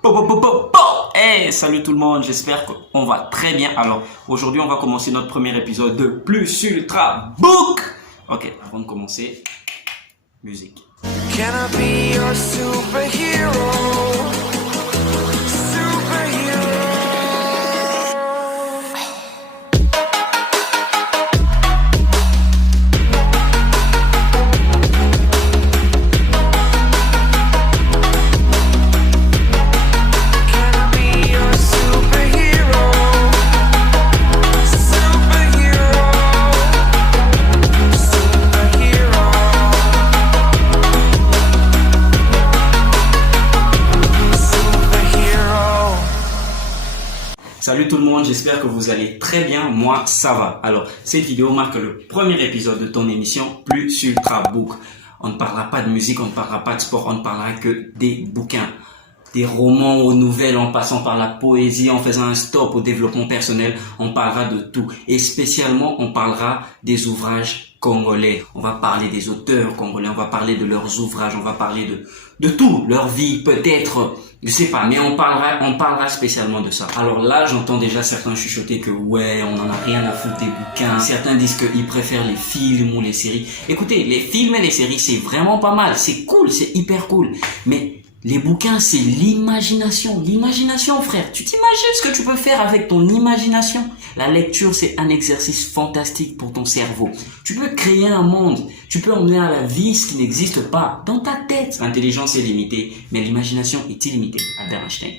Hey, salut tout le monde, j'espère qu'on va très bien. Alors, aujourd'hui, on va commencer notre premier épisode de Plus Ultra Book. Ok, avant de commencer, musique. Can I be your superhero? Superhero. Can I be your superhero? Superhero. Superhero. Superhero. Salut tout le monde, j'espère que vous allez très bien. Moi, ça va. Alors, cette vidéo marque le premier épisode de ton émission Plus Ultra Book. On ne parlera pas de musique, on ne parlera pas de sport, on ne parlera que des bouquins. Des romans aux nouvelles, en passant par la poésie, en faisant un stop au développement personnel, on parlera de tout. Et spécialement, on parlera des ouvrages congolais. On va parler des auteurs congolais, on va parler de leurs ouvrages, on va parler de tout, leur vie, peut-être, je sais pas, mais on parlera spécialement de ça. Alors là, j'entends déjà certains chuchoter que ouais, on en a rien à foutre des bouquins. Certains disent qu'ils préfèrent les films ou les séries. Écoutez, les films et les séries, c'est vraiment pas mal, c'est cool, c'est hyper cool. Mais les bouquins, c'est l'imagination. L'imagination, frère. Tu t'imagines ce que tu peux faire avec ton imagination? La lecture, c'est un exercice fantastique pour ton cerveau. Tu peux créer un monde. Tu peux emmener à la vie ce qui n'existe pas dans ta tête. L'intelligence est limitée, mais l'imagination est illimitée. Albert Einstein.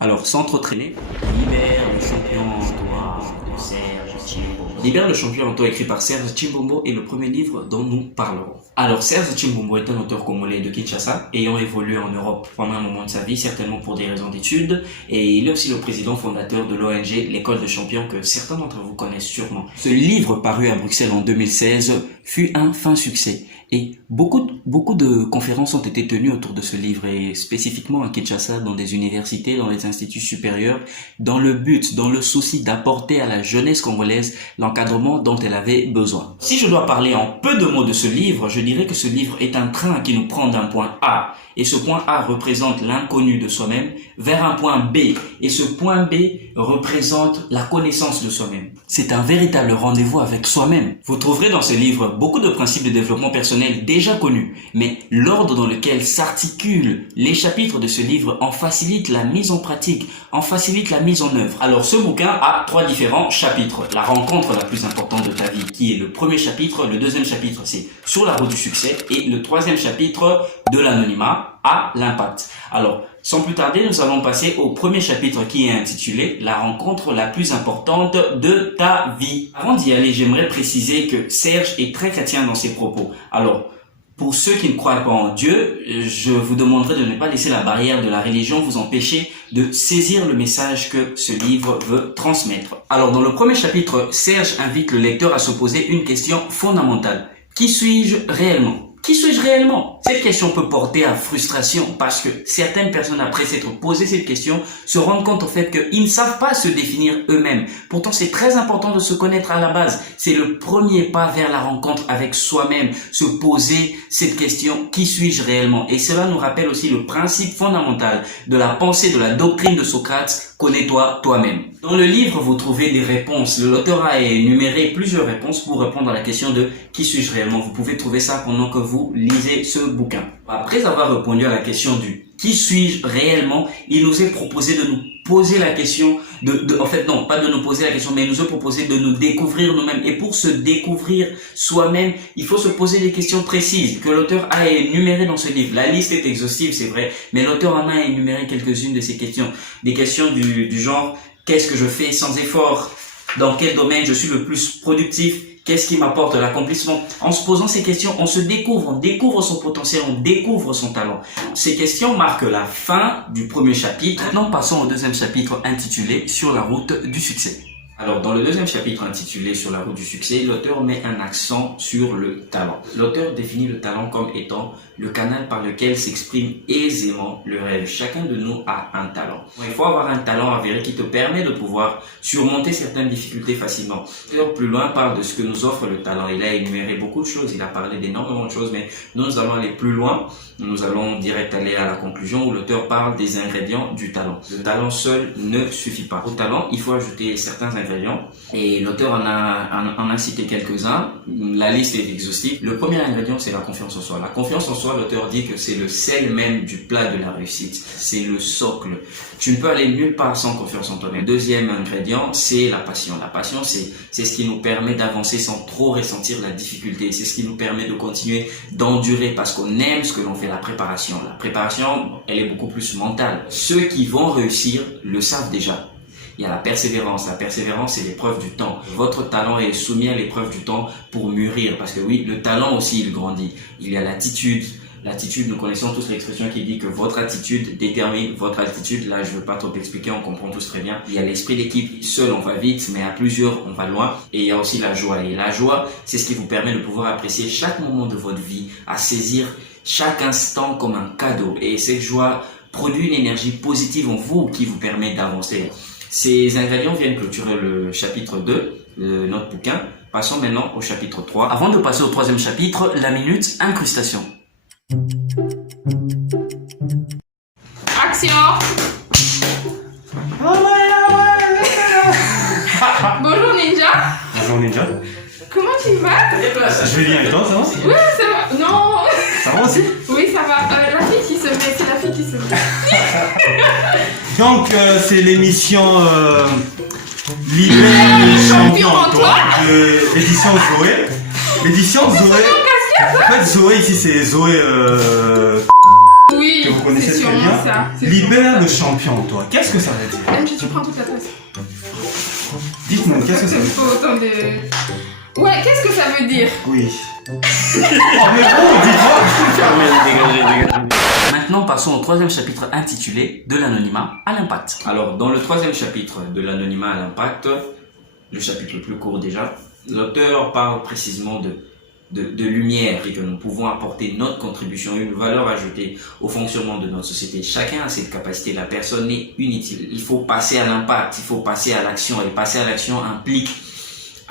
Alors, sans trop traîner, Libère le champion en toi de Serge Chimbombo. Libère le champion en toi, écrit par Serge Chimbombo, est le premier livre dont nous parlerons. Alors, Serge Chimbombo est un auteur congolais de Kinshasa, ayant évolué en Europe pendant un moment de sa vie, certainement pour des raisons d'études, et il est aussi le président fondateur de l'ONG L'École de Champions, que certains d'entre vous connaissent sûrement. Ce livre, paru à Bruxelles en 2016, fut un fin succès. Et beaucoup de conférences ont été tenues autour de ce livre, et spécifiquement à Kinshasa, dans des universités, dans les instituts supérieurs, dans le souci d'apporter à la jeunesse congolaise l'encadrement dont elle avait besoin. Si je dois parler en peu de mots de ce livre, je dirais que ce livre est un train qui nous prend d'un point A, et ce point A représente l'inconnu de soi-même, vers un point B, et ce point B représente la connaissance de soi-même. C'est un véritable rendez-vous avec soi-même. Vous trouverez dans ce livre beaucoup de principes de développement personnel déjà connus, mais l'ordre dans lequel s'articulent les chapitres de ce livre en facilite la mise en pratique, en facilite la mise en œuvre. Alors ce bouquin a 3 différents chapitres. La rencontre la plus importante de ta vie, qui est le premier chapitre. Le deuxième chapitre, c'est sur la route du succès, et le troisième chapitre, de l'anonymat à l'impact. Alors, sans plus tarder, nous allons passer au premier chapitre qui est intitulé « La rencontre la plus importante de ta vie ». Avant d'y aller, j'aimerais préciser que Serge est très chrétien dans ses propos. Alors, pour ceux qui ne croient pas en Dieu, je vous demanderai de ne pas laisser la barrière de la religion vous empêcher de saisir le message que ce livre veut transmettre. Alors, dans le premier chapitre, Serge invite le lecteur à se poser une question fondamentale. Qui suis-je réellement ? Qui suis-je réellement? Cette question peut porter à frustration parce que certaines personnes, après s'être posé cette question, se rendent compte au fait qu'ils ne savent pas se définir eux-mêmes. Pourtant, c'est très important de se connaître à la base. C'est le premier pas vers la rencontre avec soi-même, se poser cette question, qui suis-je réellement? Et cela nous rappelle aussi le principe fondamental de la pensée de la doctrine de Socrate, connais-toi toi-même. Dans le livre, vous trouvez des réponses. L'auteur a énuméré plusieurs réponses pour répondre à la question de qui suis-je réellement. Vous pouvez trouver ça pendant que vous lisez ce bouquin. Après avoir répondu à la question du qui suis-je réellement, il nous est proposé de nous poser la question en fait non, pas de nous poser la question, mais il nous est proposé de nous découvrir nous-mêmes. Et pour se découvrir soi-même, il faut se poser des questions précises que l'auteur a énumérées dans ce livre. La liste est exhaustive, c'est vrai, mais l'auteur en a énuméré quelques-unes de ces questions. Des questions du genre, qu'est-ce que je fais sans effort? Dans quel domaine je suis le plus productif? Qu'est-ce qui m'apporte l'accomplissement? En se posant ces questions, on se découvre, on découvre son potentiel, on découvre son talent. Ces questions marquent la fin du premier chapitre. Maintenant, passons au deuxième chapitre intitulé « Sur la route du succès ». Alors, dans le deuxième chapitre intitulé « Sur la route du succès », l'auteur met un accent sur le talent. L'auteur définit le talent comme étant le canal par lequel s'exprime aisément le rêve. Chacun de nous a un talent. Il faut avoir un talent avéré qui te permet de pouvoir surmonter certaines difficultés facilement. L'auteur plus loin parle de ce que nous offre le talent. Il a énuméré beaucoup de choses, il a parlé d'énormément de choses, mais nous allons aller plus loin. Nous allons direct aller à la conclusion où l'auteur parle des ingrédients du talent. Le talent seul ne suffit pas. Au talent, il faut ajouter certains ingrédients et l'auteur en a cité quelques-uns. La liste est exhaustive. Le premier ingrédient, c'est la confiance en soi. La confiance en soi, l'auteur dit que c'est le sel même du plat de la réussite. C'est le socle. Tu ne peux aller nulle part sans confiance en toi-même. Deuxième ingrédient, c'est la passion. La passion, c'est ce qui nous permet d'avancer sans trop ressentir la difficulté. C'est ce qui nous permet de continuer d'endurer parce qu'on aime ce que l'on fait. La préparation, elle est beaucoup plus mentale. Ceux qui vont réussir le savent déjà. Il y a la persévérance. La persévérance, c'est l'épreuve du temps. Votre talent est soumis à l'épreuve du temps pour mûrir. Parce que oui, le talent aussi, il grandit. Il y a l'attitude. L'attitude, nous connaissons tous l'expression qui dit que votre attitude détermine votre altitude. Là, je ne veux pas trop expliquer, on comprend tous très bien. Il y a l'esprit d'équipe. Seul, on va vite, mais à plusieurs, on va loin. Et il y a aussi la joie. Et la joie, c'est ce qui vous permet de pouvoir apprécier chaque moment de votre vie, à saisir chaque instant comme un cadeau. Et cette joie produit une énergie positive en vous qui vous permet d'avancer. Ces ingrédients viennent clôturer le chapitre 2 de notre bouquin. Passons maintenant au chapitre 3. Avant de passer au troisième chapitre, la minute incrustation. Action. Bonjour Ninja. Bonjour Ninja. Comment tu vas? Je vais bien et toi, ça va? Oui, ça va. Non. Ça va aussi? Oui, ça va. La fille qui se met, c'est la fille qui se met. Donc c'est l'émission Libère le champion en toi de l'édition Zoé. L'édition Zoé. En fait Zoé ici c'est Zoé Oui, que vous connaissez c'est très sûrement bien. ça. C'est Libère le champion en toi. Qu'est-ce que ça veut dire? MJ, tu prends toute la place. Dites-moi, qu'est-ce que ça veut dire? Faut autant de... Ouais, qu'est-ce que ça veut dire? Oui. Oh mais bon, dites-moi. Maintenant, passons au troisième chapitre intitulé de l'anonymat à l'impact. Alors, dans le troisième chapitre de l'anonymat à l'impact, le chapitre le plus court déjà, l'auteur parle précisément de lumière et que nous pouvons apporter notre contribution, une valeur ajoutée au fonctionnement de notre société. Chacun a cette capacité, la personne n'est inutile. Il faut passer à l'impact, il faut passer à l'action et passer à l'action implique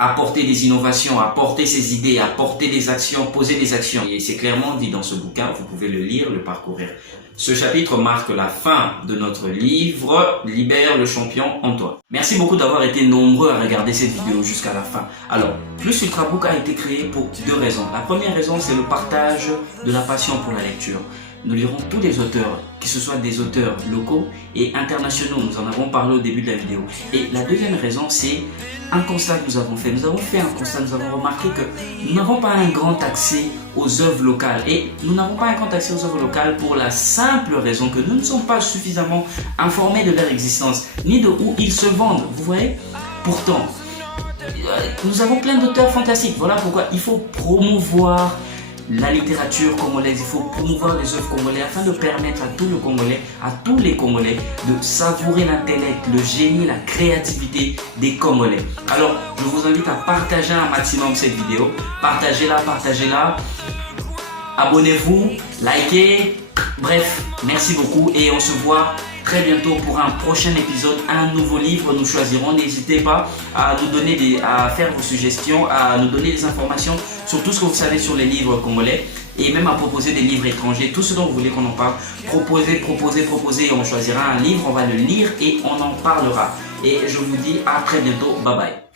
apporter des innovations, apporter ses idées, apporter des actions, poser des actions. Et c'est clairement dit dans ce bouquin, vous pouvez le lire, le parcourir. Ce chapitre marque la fin de notre livre « Libère le champion en toi ». Merci beaucoup d'avoir été nombreux à regarder cette vidéo jusqu'à la fin. Alors, Plus Ultrabook a été créé pour deux raisons. La première raison, c'est le partage de la passion pour la lecture. Nous lirons tous les auteurs, que ce soit des auteurs locaux et internationaux. Nous en avons parlé au début de la vidéo. Et la deuxième raison, c'est un constat que nous avons fait. Nous avons fait un constat, nous avons remarqué que nous n'avons pas un grand accès aux œuvres locales. Et nous n'avons pas un grand accès aux œuvres locales pour la simple raison que nous ne sommes pas suffisamment informés de leur existence, ni de où ils se vendent. Vous voyez? Pourtant, nous avons plein d'auteurs fantastiques. Voilà pourquoi il faut promouvoir la littérature congolaise, il faut promouvoir les œuvres congolaises afin de permettre à tous les Congolais de savourer l'intellect, le génie, la créativité des Congolais. Alors, je vous invite à partager un maximum cette vidéo. Partagez-la. Abonnez-vous, likez. Bref, merci beaucoup et on se voit très bientôt pour un prochain épisode, un nouveau livre. Nous choisirons. N'hésitez pas à nous donner à faire vos suggestions, à nous donner des informations sur tout ce que vous savez sur les livres congolais et même à proposer des livres étrangers, tout ce dont vous voulez qu'on en parle. Proposez et on choisira un livre, on va le lire et on en parlera. Et je vous dis à très bientôt. Bye bye.